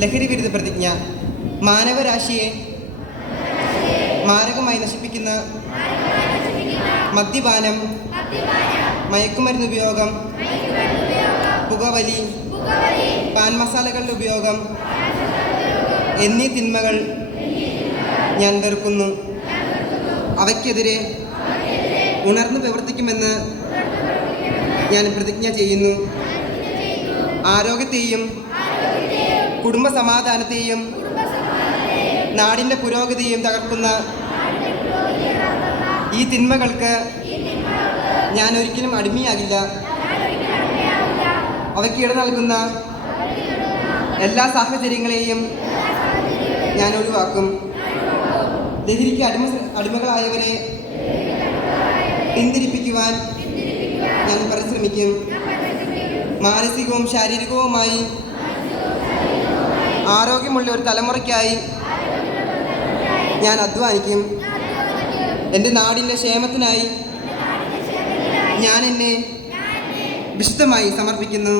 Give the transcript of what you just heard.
ലഹരി വിരുദ്ധ പ്രതിജ്ഞ. മാനവരാശിയെ മാരകമായി നശിപ്പിക്കുന്ന മദ്യപാനം, മയക്കുമരുന്ന് ഉപയോഗം, പുകവലി, പാൻ മസാലകളുടെ ഉപയോഗം എന്നീ തിന്മകൾ ഞാൻ വെറുക്കുന്നു. അവയ്ക്കെതിരെ ഉണർന്നു പ്രവർത്തിക്കുമെന്ന് ഞാൻ പ്രതിജ്ഞ ചെയ്യുന്നു. ആരോഗ്യത്തെയും കുടുംബ സമാധാനത്തെയും നാടിൻ്റെ പുരോഗതിയെയും തകർക്കുന്ന ഈ തിന്മകൾക്ക് ഞാൻ ഒരിക്കലും അടിമയാകില്ല. അവയ്ക്ക് ഇട നൽകുന്ന എല്ലാ സാഹചര്യങ്ങളെയും ഞാൻ ഒഴിവാക്കും. ലഹരിക്ക് അടിമകളായവരെ പിന്തിരിപ്പിക്കുവാൻ ഞാൻ പരിശ്രമിക്കും. മാനസികവും ശാരീരികവുമായി ആരോഗ്യമുള്ള ഒരു തലമുറയ്ക്കായി ഞാൻ അധ്വാനിക്കും. എൻ്റെ നാടിൻ്റെ ക്ഷേമത്തിനായി ഞാൻ എന്നെ വിശുദ്ധമായി സമർപ്പിക്കുന്നു.